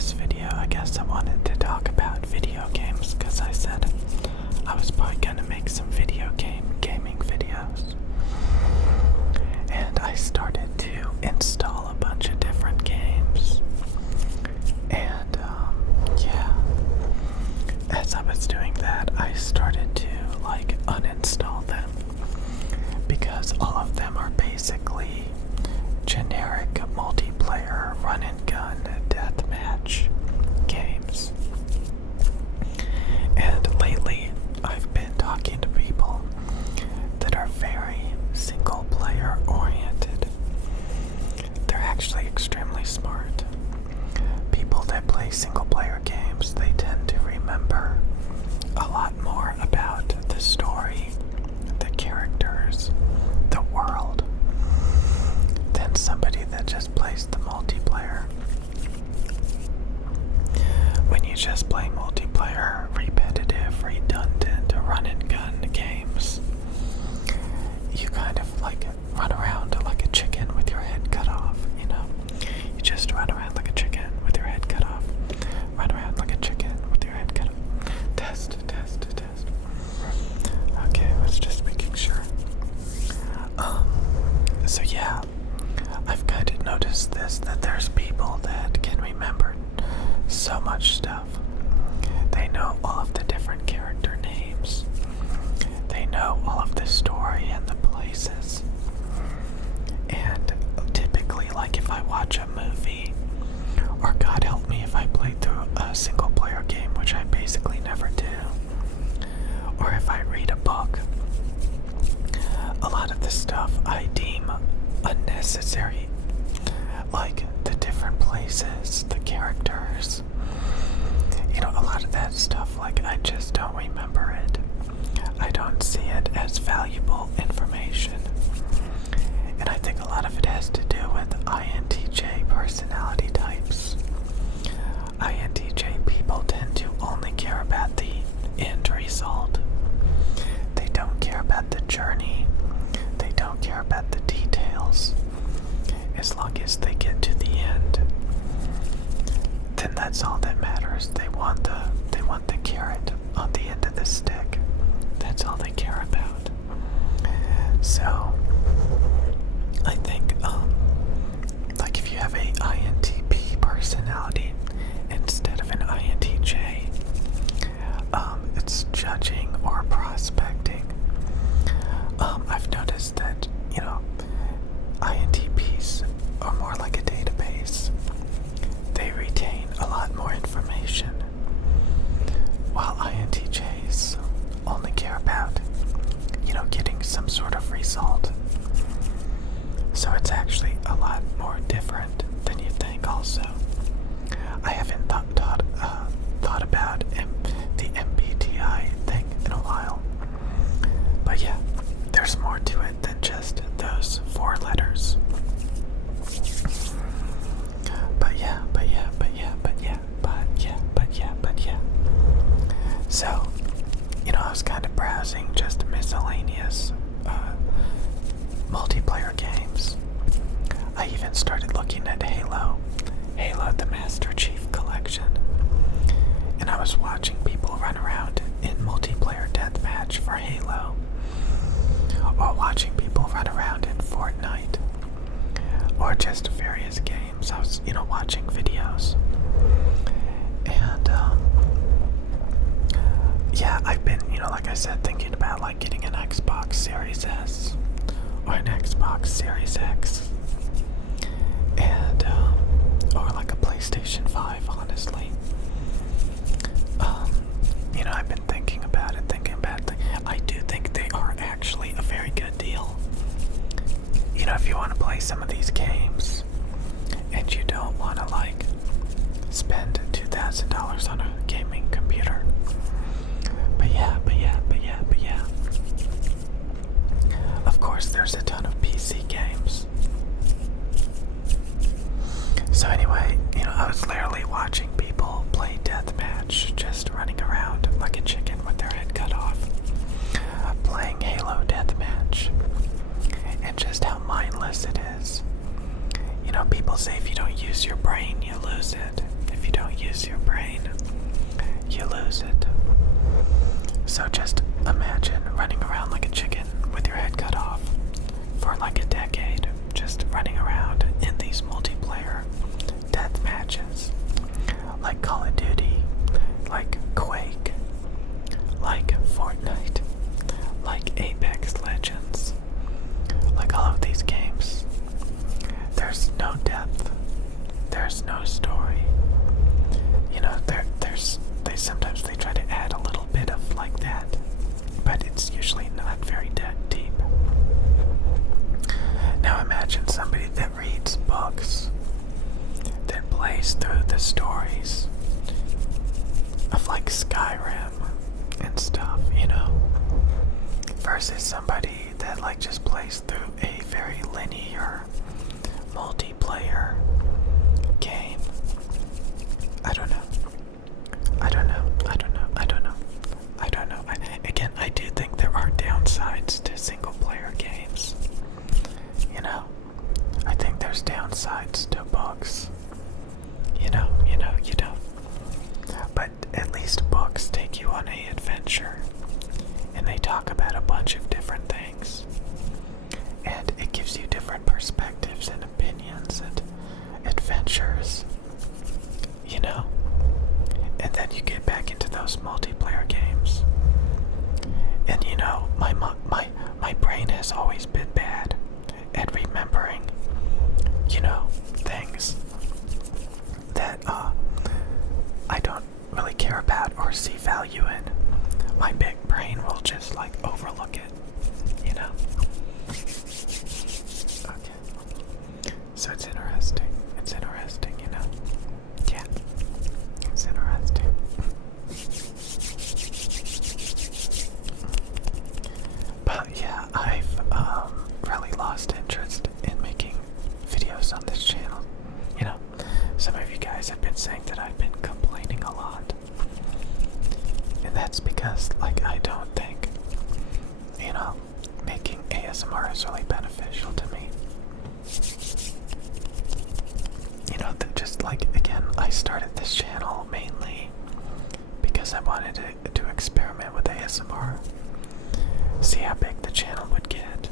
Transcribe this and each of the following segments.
this video, I guess I wanted to talk about video games because I said I was probably gonna make some gaming videos. And I started to install a bunch of different games. And yeah, as I was doing that, I started to uninstall them because all of them are basically generic multiplayer run and gun deathmatch games. And lately I've been talking to people that are very single player oriented. They're actually extremely smart. People that play single player games, they tend to remember a lot more about the story, the characters, the world, than somebody that just plays the multiplayer. When you just play multiplayer, repetitive, redundant, run and gun games, you kind of run around like a chicken with your head cut off, you know? You just run around like a chicken with your head cut off. Run around like a chicken with your head cut off. Test. Okay, I was just making sure. So yeah, I've kind of noticed that there's people that can remember so much stuff. They know all of the different character names. They know all of the story and the places. And typically, if I watch a movie, or God help me if I play through a single player game, which I basically never do, or if I read a book, a lot of the stuff I deem unnecessary, like the different places, the characters, a lot of that stuff, I just don't remember it. I don't see it as valuable information. And I think a lot of it has to do with INTJ personality types. INTJ people tend to only care about the end result. They don't care about the journey. They don't care about the details. As long as they get to the end, then that's all that matters. They want the carrot on the end of the stick. That's all they care about. So I think if you have a INTP personality instead of an INTJ, it's judging or prospecting. I've noticed that, INTPs are more like a database. They retain a lot more information, while INTJs only care about, getting some sort of result. So it's actually a lot more different than you think also. I haven't thought about the MBTI thing in a while. But yeah, there's more to it than just those 4 letters. But yeah. So, I was kind of browsing just miscellaneous multiplayer games. I even started looking at Halo the Master Chief Collection. And I was watching people run around in multiplayer deathmatch for Halo, or watching people run around in Fortnite, or just various games. I was, watching videos. And, yeah, I've been, like I said, thinking about, getting an Xbox Series S, or an Xbox Series X, and, or a PlayStation 5, honestly. I've been thinking about it. I do think they are actually a very good deal. If you want to play some of these games, and you don't want to, spend $2,000 on a gaming computer. But yeah. Of course, there's a ton of PC games. So anyway, I was literally watching people play deathmatch, just running around like a chicken with their head cut off, playing Halo deathmatch, and just how mindless it is. People say if you don't use your brain, you lose it. If you don't imagine somebody that reads books, that plays through the stories of like Skyrim and stuff, you know, versus somebody that like just plays through a very linear multiplayer game. I don't know. Again, I do think there are downsides to single player games. You know, I think there's downsides to books. You don't. But at least books take you on an adventure, and they talk about a bunch of different things, and it gives you different perspectives and opinions and adventures, you know. And then you get back into those multiplayer games, and you know, my brain has always been bad at remembering, you know, things that I don't really care about or see value in. My big brain will just like overlook it, you know. Okay. So it's interesting. You know. Yeah. It's interesting. But yeah, I've really lost interest in making videos on this channel. You know, some of you guys have been saying that I've been complaining a lot. And that's because, like, I don't think, you know, making ASMR is really beneficial to me. You know, just like, again, I started this channel mainly because I wanted to experiment with ASMR, see how big the channel would get.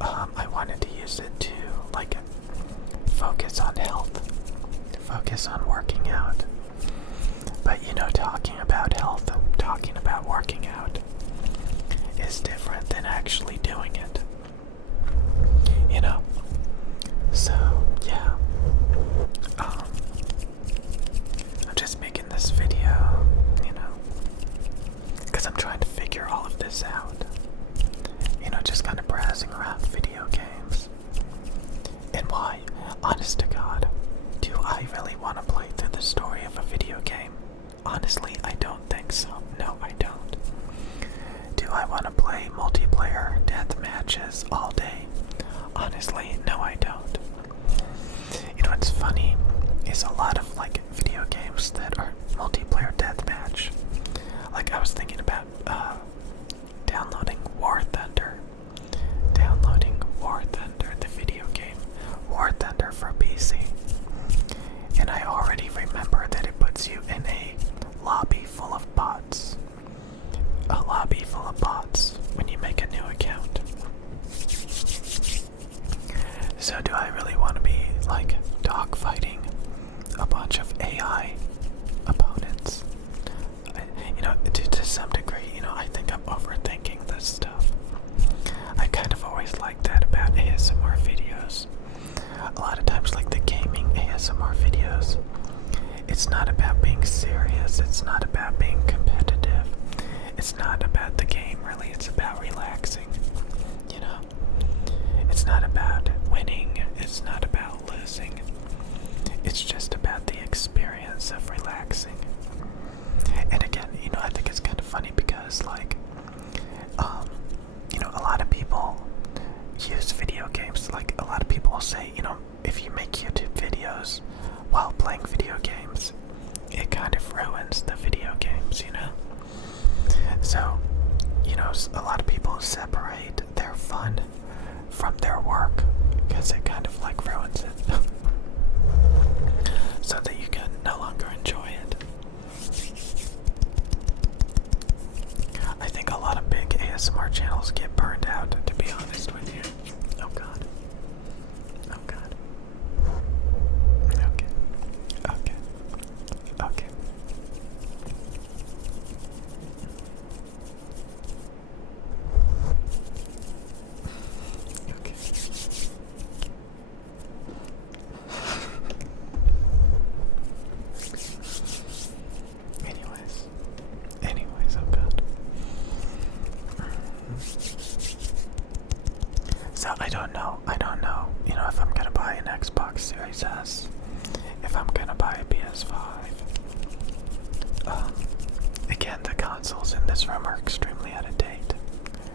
I wanted to use it to, like, focus on health, focus on working out. But, you know, talking about health, talking about working out is different than actually doing it. You know? So, yeah. I'm just making this video, you know, because I'm trying to figure all of this out. You know, just kind of browsing around video games. And why, honest to God, do I really want to play through the story of a video game? Honestly, I don't think so. No, I don't. Do I want to play multiplayer death matches all day? Honestly, no, I don't. You know what's funny is a lot of like video games that are multiplayer deathmatch. Like I was thinking about downloading War Thunder. The video game War Thunder for PC. And I already remember that it puts you in a lobby full of bots. A lobby full of bots when you make a new account. So do I really want to be like dogfighting a bunch of AI opponents? You know, to some degree, you know, I think I'm overthinking this stuff. I kind of always like that about ASMR videos. A lot of times, like the gaming ASMR videos, it's not about being serious, it's not about being competitive, it's not about the game really, it's about relaxing, you know? It's not about winning, it's not about losing, it's just about the experience of relaxing. And again, you know, I think it's kind of funny because, like, you know, a lot of people use video games, like, a lot of people will say, you know, if you make YouTube videos while playing video games, it kind of ruins the video games, you know? So, you know, a lot of people separate their fun from their work because it kind of like ruins it. So that you can no longer enjoy it. I think a lot of big ASMR channels get burned out, to be honest with you. Oh God. Oh God. Okay. Okay. Okay. Okay. Anyways, oh God. So I don't know, if I'm gonna buy an Xbox Series S, if I'm gonna buy a PS5. Again, the consoles in this room are extremely out of date.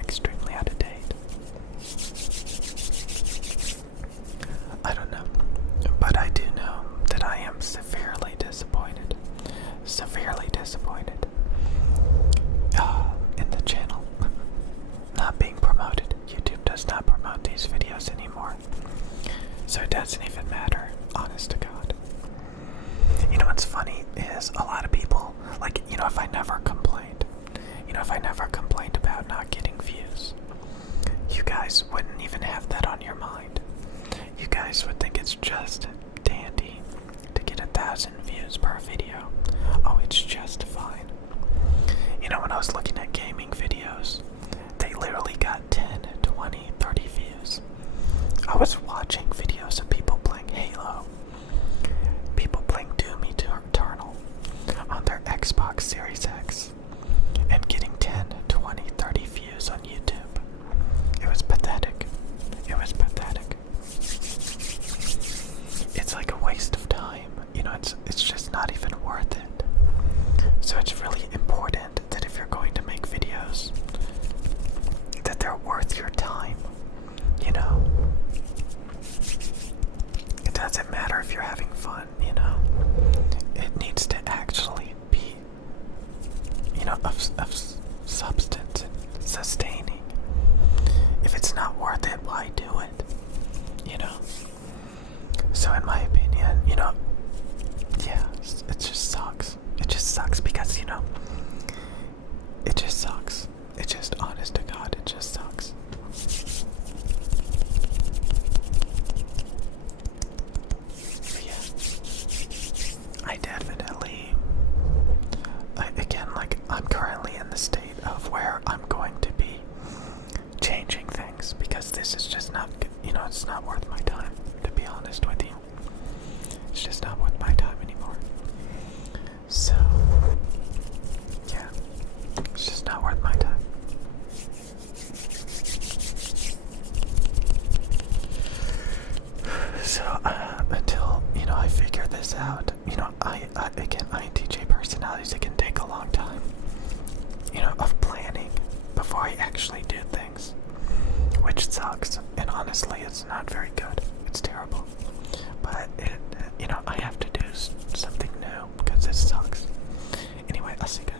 Extremely out of date. I don't know. But I do know that I am severely disappointed. Severely disappointed. In the channel. Not being promoted. YouTube does not promote these videos anymore. So it doesn't even matter, honest to God. You know what's funny is a lot of people, like, if I never complained, about not getting views, you guys wouldn't even have that on your mind. You guys would think it's just dandy to get 1,000 views per video. Oh, it's just fine. When I was looking at gaming videos, they literally got 10, 20, 30 views. I was watching videos of people playing Halo, people playing Doom Eternal on their Xbox Series X, and getting 10, 20, 30 views on YouTube. It was pathetic. It was pathetic. It's like a waste of time. It's just not even worth it. So it's really important that if you're going to make videos, that they're worth your time. It doesn't matter if you're having fun, It needs to actually be, of substance and sustaining. If it's not worth it, why do it? So in my opinion, yeah, it just sucks. It just sucks because, it just sucks. It just, honest to God, it just sucks. But yeah, I definitely, again, like, I'm currently in the state of where I'm going to be changing things because this is just not, it's not worth my time, to be honest with you. It's just not worth my time anymore. So, yeah, it's just not worth my time. So, until, I figure this out, again, INTJ personalities, it can take a long time, of planning before I actually do things, which sucks, and honestly, it's not very good. It's terrible. But, I have to do something new, because it sucks. Anyway, I'll see you guys.